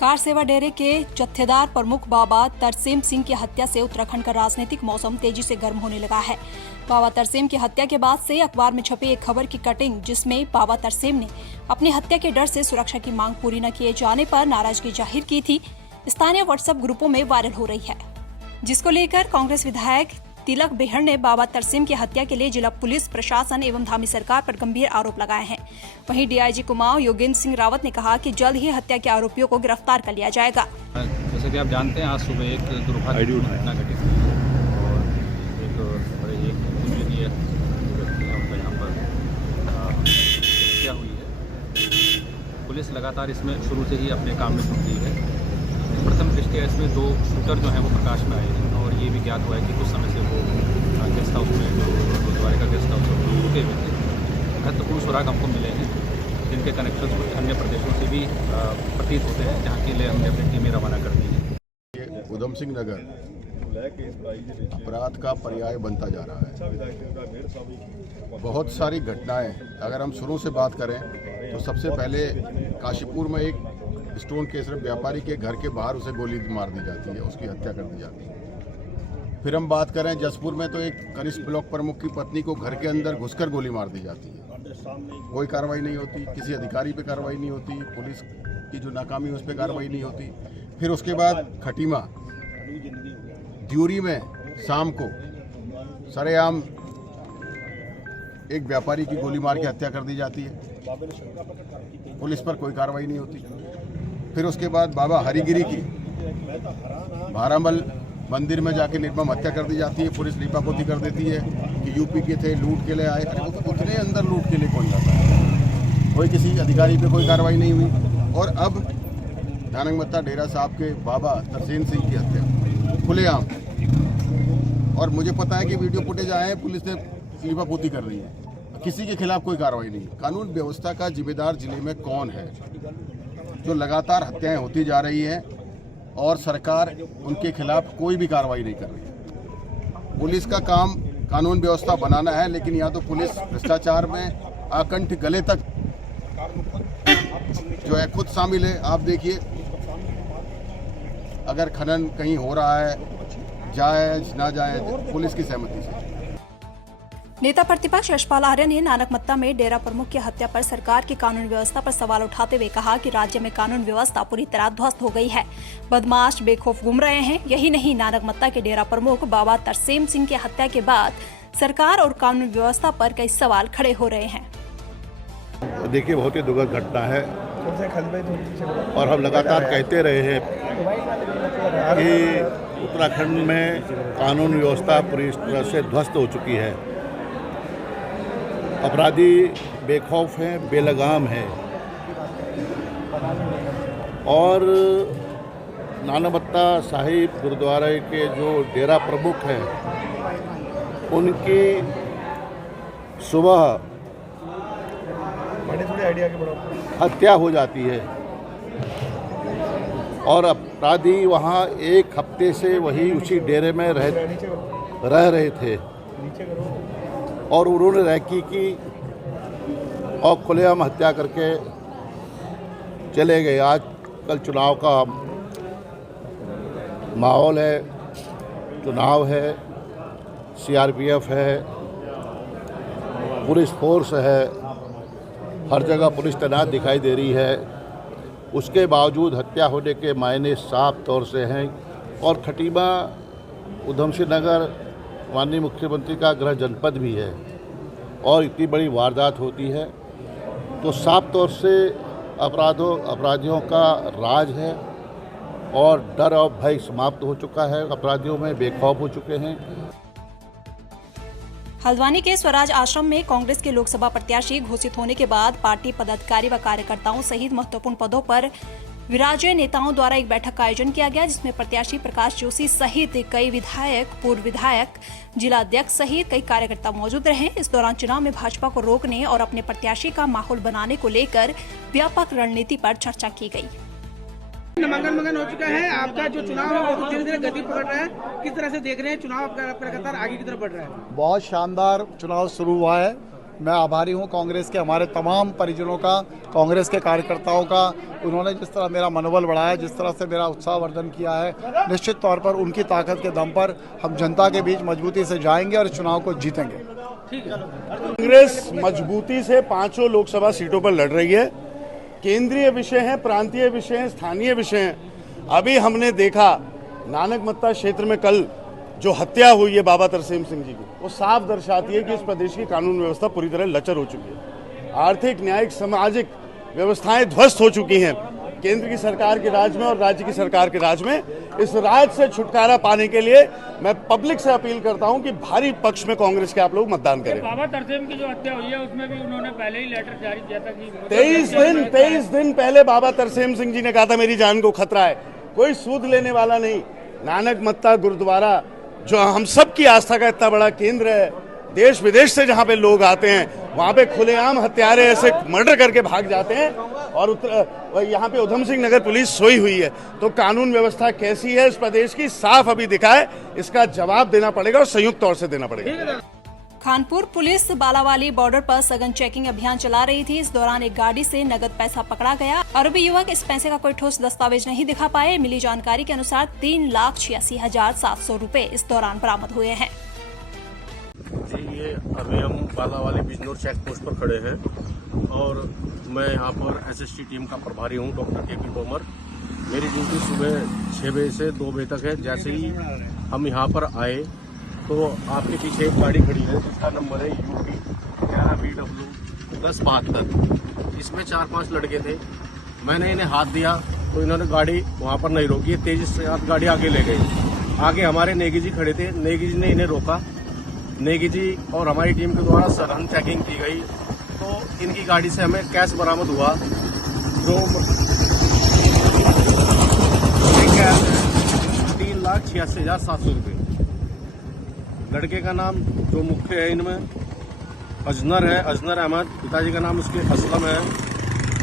Car सेवा डेरे के जत्थेदार प्रमुख बाबा तरसेम सिंह की हत्या से उत्तराखंड का राजनीतिक मौसम तेजी से गर्म होने लगा है। बाबा तरसेम की हत्या के बाद से अखबार में छपी एक खबर की कटिंग, जिसमें बाबा तरसेम ने अपनी हत्या के डर से सुरक्षा की मांग पूरी न किए जाने पर नाराजगी जाहिर की थी, स्थानीय व्हाट्सएप ग्रुपों में वायरल हो रही है, जिसको लेकर कांग्रेस विधायक तिलक बेहड़ ने बाबा तरसेम की हत्या के लिए जिला पुलिस प्रशासन एवं धामी सरकार पर गंभीर आरोप लगाए हैं। वहीं डीआईजी कुमाऊं योगेंद्र सिंह रावत ने कहा कि जल्द ही हत्या के आरोपियों को गिरफ्तार कर लिया जाएगा। जैसे कि आप जानते हैं, आज सुबह एक दुर्भाग्यपूर्ण घटना घटी और एक इंजीनियर यहाँ पर हत्या हुई है। पुलिस लगातार इसमें शुरू से ही अपने काम में जुट गई है। प्रथम दृष्टया इसमें दो शूटर जो हैं वो प्रकाश में आए हैं और ये भी ज्ञात हुआ है कि कुछ समय से वो गेस्ट हाउस में जो गुरुद्वारे का गेस्ट हाउस में रुके हुए थे। महत्वपूर्ण सुराग हमको मिले हैं, जिनके कनेक्शंस कुछ अन्य प्रदेशों से भी प्रतीत होते हैं, जहाँ के लिए हमने अपनी टीमें रवाना कर दी है। उधम सिंह नगर अपराध का पर्याय बनता जा रहा है। बहुत सारी घटनाएं, अगर हम शुरू से बात करें तो सबसे पहले काशीपुर में एक स्टोन केसर व्यापारी के घर के बाहर उसे गोली मार दी जाती है, उसकी हत्या कर दी जाती है। फिर हम बात करें जसपुर में तो एक कनिष्ठ ब्लॉक प्रमुख की पत्नी को घर के अंदर घुसकर गोली मार दी जाती है। कोई कार्रवाई नहीं होती, किसी अधिकारी पे कार्रवाई नहीं होती, पुलिस की जो नाकामी है उस पर कार्रवाई नहीं होती। फिर उसके बाद खटीमा ड्यूरी में शाम को सरेआम एक व्यापारी की गोली मार के हत्या कर दी जाती है, पुलिस पर कोई कार्रवाई नहीं होती। फिर उसके बाद बाबा हरिगिरी की भारामल मंदिर में जाके निर्मम हत्या कर दी जाती है, पुलिस लीपापोती कर देती है कि यूपी के थे, लूट के लिए आए। अरे वो तो उतने अंदर लूट के लिए कौन जाता है? कोई किसी अधिकारी पे कोई कार्रवाई नहीं हुई। और अब धानंगमत्ता डेरा साहब के बाबा तरसेम सिंह की हत्या खुलेआम, और मुझे पता है कि वीडियो फुटेज आए हैं, पुलिस ने लीपापोती कर रही है, किसी के खिलाफ कोई कार्रवाई नहीं। कानून व्यवस्था का जिम्मेदार जिले में कौन है? जो लगातार हत्याएं होती जा रही हैं और सरकार उनके खिलाफ कोई भी कार्रवाई नहीं कर रही है। पुलिस का काम कानून व्यवस्था बनाना है, लेकिन यहाँ तो पुलिस भ्रष्टाचार में आकंठ गले तक जो है खुद शामिल है। आप देखिए, अगर खनन कहीं हो रहा है, जायज ना जायज, पुलिस की सहमति से। नेता प्रतिपक्ष यशपाल आर्य ने नानकमत्ता में डेरा प्रमुख की हत्या पर सरकार की कानून व्यवस्था पर सवाल उठाते हुए कहा कि राज्य में कानून व्यवस्था पूरी तरह ध्वस्त हो गई है, बदमाश बेखौफ घूम रहे हैं। यही नहीं, नानकमत्ता के डेरा प्रमुख बाबा तरसेम सिंह की हत्या के बाद सरकार और कानून व्यवस्था पर कई सवाल खड़े हो रहे हैं। देखिए, बहुत ही दुखद घटना है और हम लगातार कहते रहे हैं कि उत्तराखंड में कानून व्यवस्था पूरी तरह से ध्वस्त हो चुकी है। अपराधी बेखौफ हैं, बेलगाम हैं, और नानकमत्ता साहिब गुरुद्वारे के जो डेरा प्रमुख हैं, उनकी सुबह हत्या हो जाती है और अपराधी वहाँ एक हफ्ते से वही उसी डेरे में रह रहे थे और उन्होंने रैकी की और खुलेआम हत्या करके चले गए। आज कल चुनाव का माहौल है, चुनाव है, सीआरपीएफ है, पुलिस फोर्स है, हर जगह पुलिस तैनात दिखाई दे रही है। उसके बावजूद हत्या होने के मायने साफ तौर से हैं। और खटीमा उधम सिंह नगर माननीय मुख्यमंत्री का गृह जनपद भी है और इतनी बड़ी वारदात होती है तो साफ तौर से अपराधियों का राज है और डर और भय समाप्त हो चुका है। अपराधियों में बेखौफ हो चुके हैं। हल्द्वानी के स्वराज आश्रम में कांग्रेस के लोकसभा प्रत्याशी घोषित होने के बाद पार्टी पदाधिकारी व कार्यकर्ताओं सहित महत्वपूर्ण पदों पर विराजय नेताओं द्वारा एक बैठक का आयोजन किया गया, जिसमें प्रत्याशी प्रकाश जोशी सहित कई विधायक, पूर्व विधायक, जिला अध्यक्ष सहित कई कार्यकर्ता मौजूद रहे। इस दौरान चुनाव में भाजपा को रोकने और अपने प्रत्याशी का माहौल बनाने को लेकर व्यापक रणनीति पर चर्चा की गई। नामांकन हो चुका है, आपका जो चुनाव है वो धीरे धीरे गति पकड़ रहा है, किस तरह से देख रहे हैं चुनाव आपका लगातार आगे की तरफ बढ़ रहा है? बहुत शानदार चुनाव शुरू हुआ है मैं आभारी हूं कांग्रेस के हमारे तमाम परिजनों का, कांग्रेस के कार्यकर्ताओं का। उन्होंने जिस तरह मेरा मनोबल बढ़ाया, जिस तरह से मेरा उत्साहवर्धन किया है, निश्चित तौर पर उनकी ताकत के दम पर हम जनता के बीच मजबूती से जाएंगे और इस चुनाव को जीतेंगे। कांग्रेस मजबूती से 5 लोकसभा सीटों पर लड़ रही है। केंद्रीय विषय हैं, प्रांतीय विषय हैं, स्थानीय विषय हैं। अभी हमने देखा नानक मत्ता क्षेत्र में कल जो हत्या हुई है बाबा तरसेम सिंह जी की, वो साफ दर्शाती है कि इस प्रदेश की कानून व्यवस्था पूरी तरह लचर हो चुकी है। आर्थिक, न्यायिक, सामाजिक व्यवस्थाएं ध्वस्त हो चुकी हैं केंद्र की सरकार के राज में और राज्य की सरकार के राज में। इस राज से छुटकारा पाने के लिए मैं पब्लिक से अपील करता हूं कि भारी पक्ष में कांग्रेस के आप लोग मतदान करें। बाबा तरसेम की जो हत्या हुई है उसमें भी उन्होंने पहले ही लेटर जारी किया था कि 23 दिन पहले बाबा तरसेम सिंह जी ने कहा था मेरी जान को खतरा है। कोई सूद लेने वाला नहीं। नानक मत्ता गुरुद्वारा जो हम सब की आस्था का इतना बड़ा केंद्र है, देश विदेश से जहां पे लोग आते हैं वहां पे खुलेआम हत्यारे ऐसे मर्डर करके भाग जाते हैं और यहाँ पे उधम सिंह नगर पुलिस सोई हुई है। तो कानून व्यवस्था कैसी है इस प्रदेश की साफ अभी दिखा है, इसका जवाब देना पड़ेगा और संयुक्त तौर से देना पड़ेगा। खानपुर पुलिस बालावाली बॉर्डर पर सघन चेकिंग अभियान चला रही थी। इस दौरान एक गाड़ी से नगद पैसा पकड़ा गया। आरोपी युवक इस पैसे का कोई ठोस दस्तावेज नहीं दिखा पाए। मिली जानकारी के अनुसार 3,86,700 रुपए इस दौरान बरामद हुए हैं। जी, ये अभी हम बालावाली बिजनौर चेक पोस्ट पर खड़े हैं और मैं यहाँ पर एसएसटी टीम का प्रभारी हूँ, डॉक्टर केपी तोमर। मेरी ड्यूटी सुबह 6 बजे से 2 बजे तक है। जैसे ही हम यहाँ पर आए तो आपके पीछे एक गाड़ी खड़ी है जिसका नंबर है UP 11BW 1072। इसमें 4-5 लड़के थे। मैंने इन्हें हाथ दिया तो इन्होंने गाड़ी वहाँ पर नहीं रोकी, तेजी से गाड़ी आगे ले गई। आगे हमारे नेगी जी खड़े थे, नेगी जी ने इन्हें रोका। नेगी जी और हमारी टीम के द्वारा सघन चेकिंग की गई तो इनकी गाड़ी से हमें कैश बरामद हुआ जो 3,86,700 रुपये। लड़के का नाम जो मुख्य है इनमें अजनर है, अजनर अहमद। पिताजी का नाम उसके असलम है।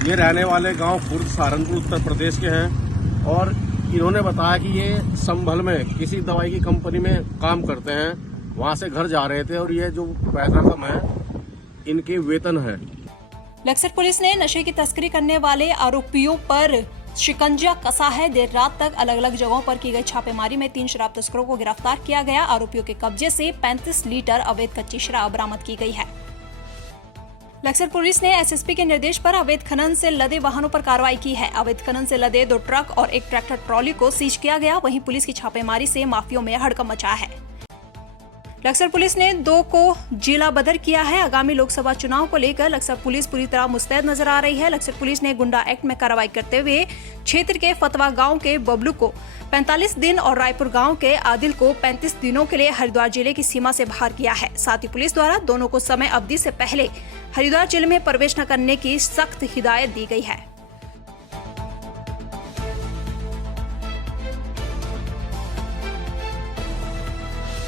ये रहने वाले गांव खुर्द, सहारनपुर, उत्तर प्रदेश के हैं और इन्होंने बताया कि ये संभल में किसी दवाई की कंपनी में काम करते हैं। वहां से घर जा रहे थे और ये जो पैसा रकम है इनके वेतन है। लक्सर पुलिस ने नशे की तस्करी करने वाले आरोपियों पर शिकंजा कसा है। देर रात तक अलग अलग जगहों पर की गई छापेमारी में 3 शराब तस्करों को गिरफ्तार किया गया। आरोपियों के कब्जे से 35 लीटर अवैध कच्ची शराब बरामद की गई है। लक्सर पुलिस ने एसएसपी के निर्देश पर अवैध खनन से लदे वाहनों पर कार्रवाई की है। अवैध खनन से लदे 2 ट्रक और 1 ट्रैक्टर ट्रॉली को सीज किया गया। वहीं पुलिस की छापेमारी से माफियों में हड़कंप मचा है। लक्सर पुलिस ने 2 को जिला बदर किया है। आगामी लोकसभा चुनाव को लेकर लक्सर पुलिस पूरी तरह मुस्तैद नजर आ रही है। लक्सर पुलिस ने गुंडा एक्ट में कार्रवाई करते हुए क्षेत्र के फतवा गांव के बबलू को 45 दिन और रायपुर गांव के आदिल को 35 दिनों के लिए हरिद्वार जिले की सीमा से बाहर किया है। साथ ही पुलिस द्वारा दोनों को समय अवधि से पहले हरिद्वार जिले में प्रवेश न करने की सख्त हिदायत दी गई है।